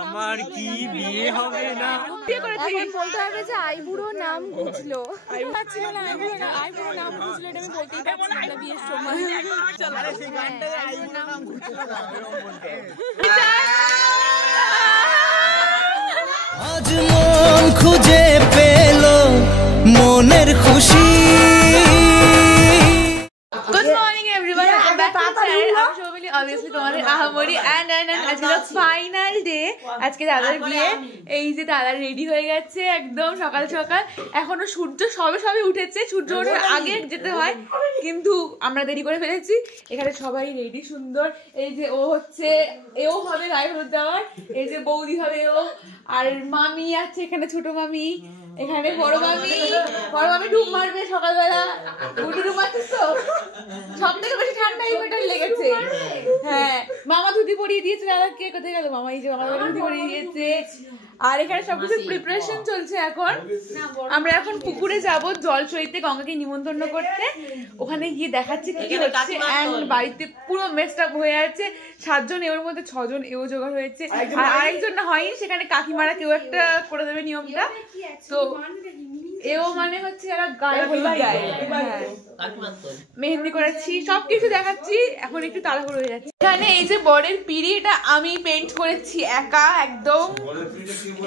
আমার কি বিয়ে হবে না? বিয়ে করেছি বলতে হবে যে আইবুড়ো নাম বুঝলো। আইবুড়ো নাম বুঝলো, এটা আমি বলতেই পারছি না বিয়ের সময়। আরে সেই গানটাই আইবুড়ো নাম বুঝলো না এরকম বলতে। আজ মন খুঁজে পেল মনের খুশি। Good morning everyone, welcome back to the channel. I'm Shobali, obviously তোমাদের আহামরি and আজকে ফাইনাল ডে। আজকে দাদার বিয়ে। এই যে দাদা রেডি হয়ে গেছে একদম সকাল সকাল। এখনো সূর্য সবে উঠেছে, সূর্য ওঠার আগে যেতে হয় কিন্তু আমরা দেরি করে ফেলেছি। এখানে সবাই রেডি সুন্দর। এই যে ও হচ্ছে, এও হবে গায়ে হলুদ দেওয়ার। এই যে বৌদি হবে ও, আর মামি আছে এখানে, ছোট মামি এখানে, বড় মামি ডুব মারবে সকালবেলা। গুটি ডুব মারছিস তো? সব থেকে বেশি ঠান্ডা এই মেটাই লেগেছে। হ্যাঁ, মামা ধুতি পরিয়ে দিয়েছে দাদাকে। কোথায় গেল মামা? এই যে মামা ধুতি পরিয়ে দিয়েছে। আর এখানে সবকিছু প্রিপারেশন চলছে। এখন আমরা এখন পুকুরে যাব জল সইতে, গঙ্গাকে নিমন্ত্রণ করতে। ওখানে গিয়ে দেখাচ্ছি কি হচ্ছে। এন্ড বাড়িতে পুরো মেসড আপ হয়ে আছে। 7 জন, এর মধ্যে 6 জন এও জোগাড় হয়েছে, আর আরেকজন না হয়নি। সেখানে কাকিমারা কেউ একটা করে দেবে নিয়মটা। তো এও মানে হচ্ছে এরা গায়ে হলুদ দেয়, মেহেন্দি করেছি, সবকিছু দেখাচ্ছি। এখন একটু তাড়াহুড়ো হয়ে যাচ্ছে। এখানে এই যে বরের পিড়ি, এটা আমি পেইন্ট করেছি একা একদম।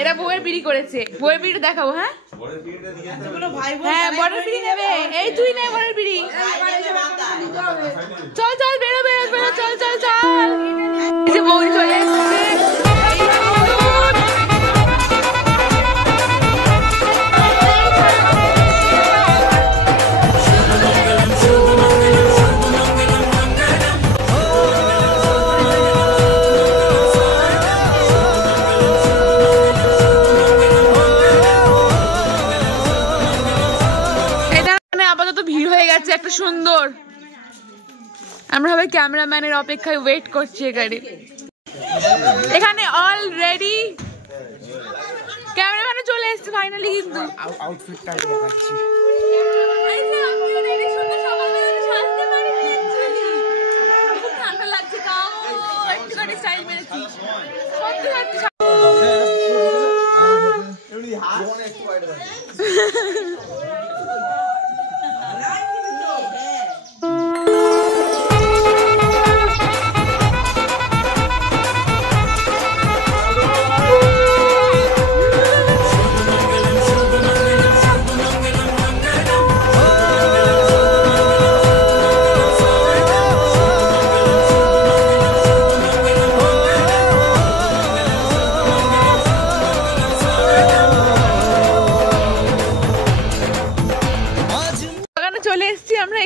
এটা বউয়ের পিড়ি করেছে। বউয়ের পিড়িটা দেখাবো। হ্যাঁ হ্যাঁ, বরের পিড়ি নেবে। এই তুই নে বরের পিড়ি। চল চল, বেরো বেরো বেরো, চল চল চল। এই যে বউদি চলে এসেছে। একটা সুন্দর, আমরা সবাই ক্যামেরাম্যানের অপেক্ষায় ওয়েট করছি। এখানে অলরেডি ক্যামেরাম্যানও চলে এসেছে ফাইনালি। কিন্তু আউটফিটটা দেখাচ্ছি। ঠান্ডা লাগছে তাও একটুখানি স্টাইল মেরেছি।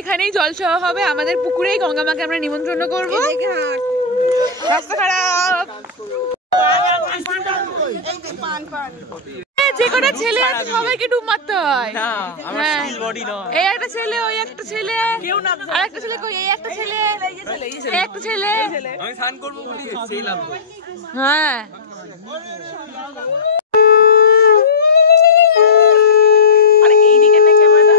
এখানেই জলসভা হবে আমাদের পুকুরেই। গঙ্গা মাকে আমরা নিমন্ত্রণ করবো। রাস্তা খারাপ, যে কটা ছেলে আছে সবাইকে ডুব মারতে হয়। এই একটা ছেলে, ওই একটা ছেলে, আর একটা ছেলে, কই এই একটা ছেলে, এই একটা ছেলে। আমি স্নান করবো বলি ছিলাম। হ্যাঁ, আরে এই দিকে না ক্যামেরা।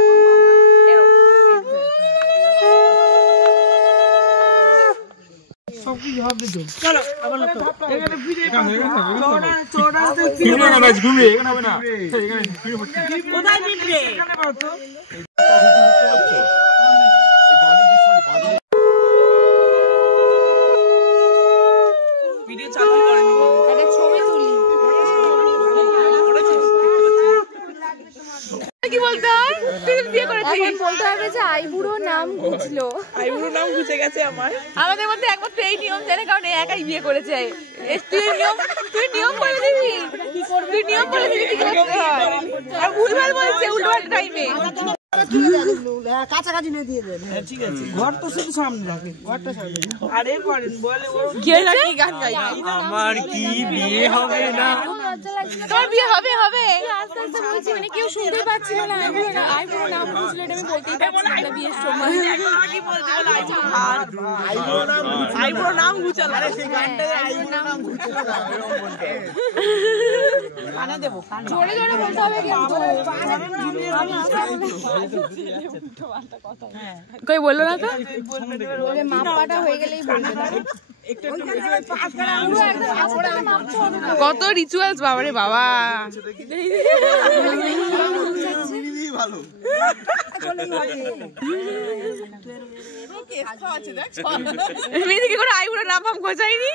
চলো ভিডিও চালু করেনি, ছবি তুলি। কি বলতে হয়? বিয়ে করেছি বলতে হবে যে আইবুড়ো নাম বুঝলো। আইবুড়ো নাম বুঝে গেছে আমার। আমাদের মধ্যে একমাত্র এই নিয়ম জানে, কারণ একাই বিয়ে করেছে। তুই নিয়ম বলে দিবি, তুই নিয়ম বলে দিবি কি করতে হয়। আর ভুলভাল বলছে উল্টোপাল্টা টাইমে। কাছাকাছি নিয়ে দিয়ে দেন। ঠিক আছে, ঘর তো শুধু সামনে রাখে, ঘরটা সামনে। আরে করেন বলে কি হয়েছে? গান গাই। আমার কি বিয়ে হবে না? তোমার বিয়ে হবে হবে। আস্তে আস্তে বলছি, মানে কেউ শুনতে পাচ্ছে না। আইবুড়ো নাম বুঝলো, এটা আমি বলতেই পারছি না বিয়ের সময়। কি বলতে বলে আইবুড়ো নাম বুঝলো। আরে সেই গানটাই আইবুড়ো নাম বুঝলো না এরকম বলতে। কানে দেবো জোরে জোরে বলতে হবে কিন্তু কই বললো না তো মাপাটা হয়ে গেলেই বলবে কত রিচুয়ালস বাবারে বাবা ভালো মেয়েদিকে কোনো আইবুড়ো নাম ফাম খোঁজাইনি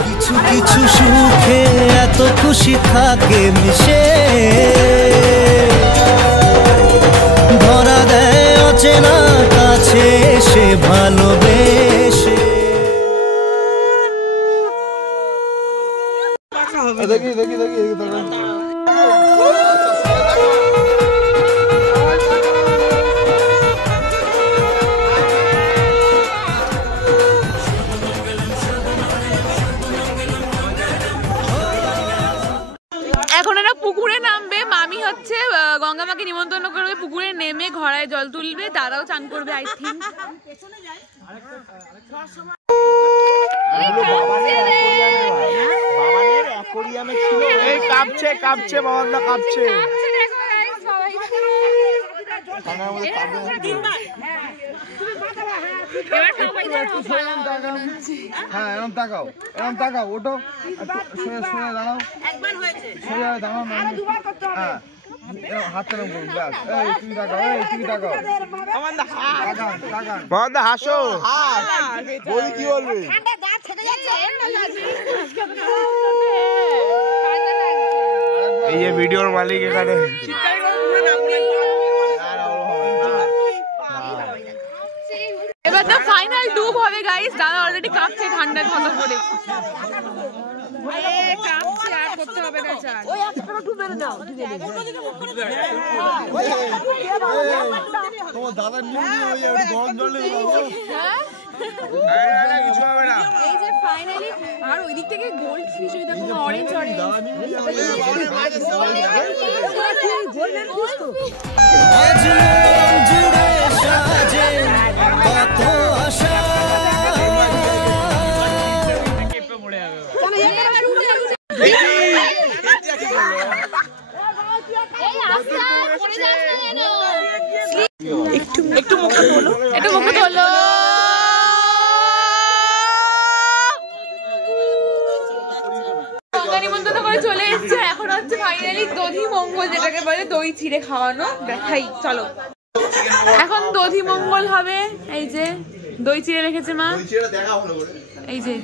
কিছু কিছু সুখে এত খুশি থাকে মিশে ধরা দেয় অচেনা কাছে সে ভালোবেসে দেখি দেখি দেখি এখন এরা পুকুরে নামবে মামি হচ্ছে গঙ্গা মাকে নিমন্ত্রণ করবে পুকুরে নেমে ঘড়ায় জল তুলবে দাদাও চান করবে আই থিঙ্ক কাঁপছে কাঁপছে বাবা কাঁপছে হ্যাঁ এরকম তাকাও ওঠো শুনে দাঁড়াও সোজা দাঁড়াও হ্যাঁ হাত টান করুন ব্যাস তুমি তাকাও বাবা হাসো বলি কি বলবে এই যে ভিডিওর মালিক এখানে এবার তো ফাইনাল ডুব হবে গাইস দাদা অলরেডি কাঁপছে ঠান্ডায় থতর করে কাঁপছে আর করতে হবে না চাল ওই একটা ডুব মেরে দাও তোমার দাদার নিয়ে গরম জলে কিছু হবে না এই যে ফাইনালি আর ওই দিক থেকে গোল্ড ফিশ ওই দেখো অরেঞ্জ অরেঞ্জ আজ মন জুড়ে সাজে কত আশা একটু মুখে তোলো নিমন্ত্রণ করে চলে এসছে এখন হচ্ছে ফাইনালি দধি মঙ্গল যেটাকে বলে দই চিড়ে খাওয়ানো দেখাই চলো এখন দধি মঙ্গল হবে এই যে দই চিড়ে রেখেছে মা এই যে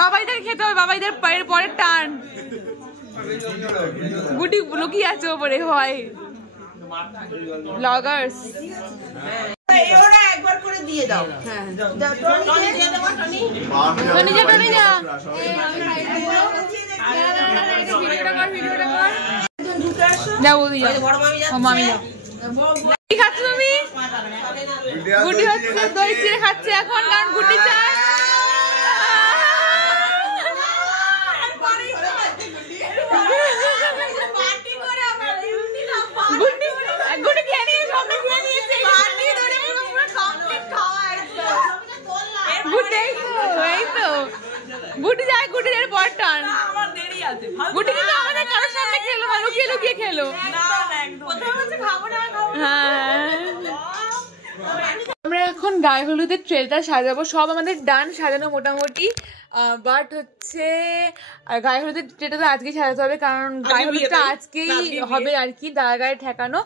বাবাইদের খেতে হবে বাবাইদের পায়ের পরের টান গুটি লুকিয়ে আছে ওপরে হয় ব্লগার্স একবার করে দিয়ে দাও গুটি হচ্ছে দই চিড়ে খাচ্ছে এখন কারণ গুটি চায় গুটি যায় গুটির এর পর টান গুটি কিন্তু আমাদের কারোর সামনে খেলো না লুকিয়ে লুকিয়ে খেলো আমরা এখন গায়ে হলুদের ট্রেলটা সাজাবো সব আমাদের ডান সাজানো মোটামুটি বাট হচ্ছে গায়ে হলুদের ট্রেলটা তো আজকেই সাজাতে হবে কারণ গায়ে হলুদটা আজকেই হবে আর কি দাদা গায়ে ঠেকানো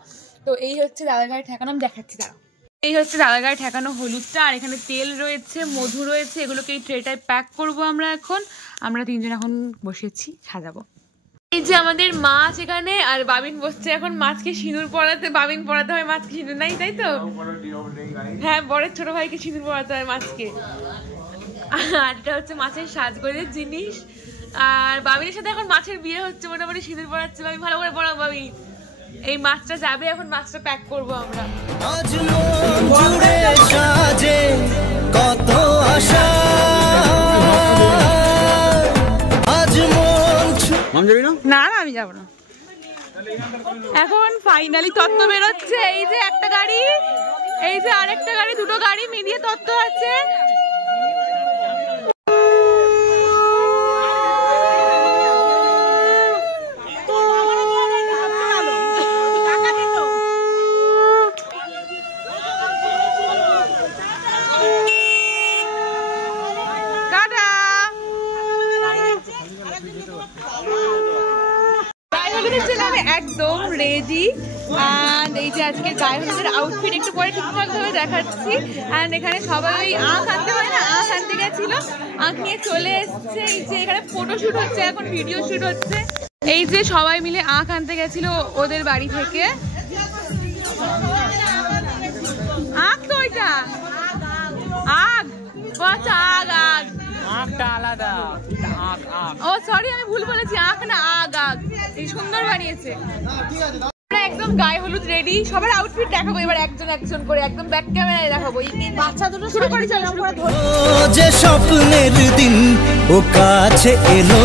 তো এই হচ্ছে দাদা গায়ে ঠেকানো আমি দেখাচ্ছি দাঁড়াও এই হচ্ছে দাদা গায়ে ঠেকানো হলুদটা আর এখানে তেল রয়েছে মধু রয়েছে এগুলোকে এই ট্রেটায় প্যাক করবো আমরা তিনজন এখন বসেছি সাজাবো এই যে আমাদের মাছ এখানে আর বাবিন বসছে এখন মাছকে সিঁদুর পরাতে বাবিন পরাতে হয় মাছকে সিঁদুর নাই তাই তো হ্যাঁ বড়ের ছোট ভাইকে সিঁদুর পরাতে হয় মাছকে আর এটা হচ্ছে মাছের সাজগোজের জিনিস আর বাবিনের সাথে এখন মাছের বিয়ে হচ্ছে মোটামুটি সিঁদুর পরাচ্ছে বাবিন ভালো করে পড়াও বাবিন এই মাছটা যাবে এখন মাছটা প্যাক করবো আমরা আজ মন জুড়ে সাজে কত আশা আজ মন আমি যাবি না না আমি যাবো না এখন ফাইনালি তত্ত্ব বেরোচ্ছে। এই যে একটা গাড়ি, এই যে আরেকটা গাড়ি, দুটো গাড়ি মিলিয়ে তত্ত্ব আছে। একদম রেডি এন্ড এই যে আজকে গায়ে হলুদের আউটফিট একটু পরে ঠিকঠাক ভাবে দেখাচ্ছি। এন্ড এখানে সবাই ওই আখ আনতে হয় না, আখ আনতে গেছিল, আখ নিয়ে চলে এসছে। এই যে এখানে ফটো শুট হচ্ছে, এখন ভিডিও শুট হচ্ছে। এই যে সবাই মিলে আখ আনতে গেছিল ওদের বাড়ি থেকে। আখ তো ওইটা আখ, আচ্ছা আগ আগ, আখটা আলাদা, আখ আখ। ও সরি আমি ভুল বলেছি, আখ না আগ আগ। এই সুন্দর বানিয়েছে। আমরা একদম গায়ে হলুদ রেডি, সবার আউটফিট দেখাবো এবার একজন একজন করে, একদম ব্যাক ক্যামেরায় দেখাবো। এই বাচ্চা দুটো শুরু করে, চলো শুরু করে। যে স্বপ্নের দিন ও কাছে এলো।